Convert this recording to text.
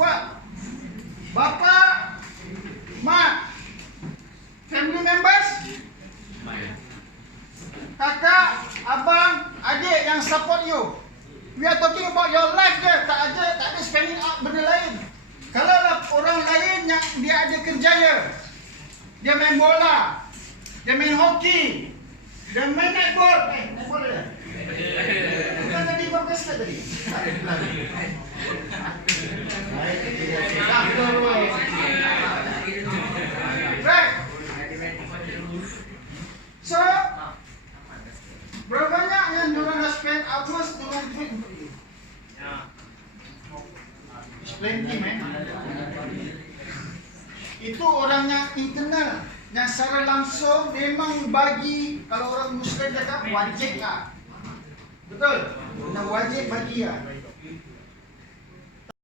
buat. Bapa Mak Family members Kakak Abang Adik yang support you. We are talking about your life je Tak ada, tak ada spending out benda lain. Kalau lah orang lain yang dia ada kerjaya Dia main bola Dia main hoki Dia main netball. Eh, netball dia? Bukan tadi kau tadi? Berapa banyak yang diorang dah spend hours dengan duit It's plenty man Itu orang yang internal. Yang secara langsung memang bagi Kalau orang Muslim cakap wajib lah. Betul? Kena wajib bagi lah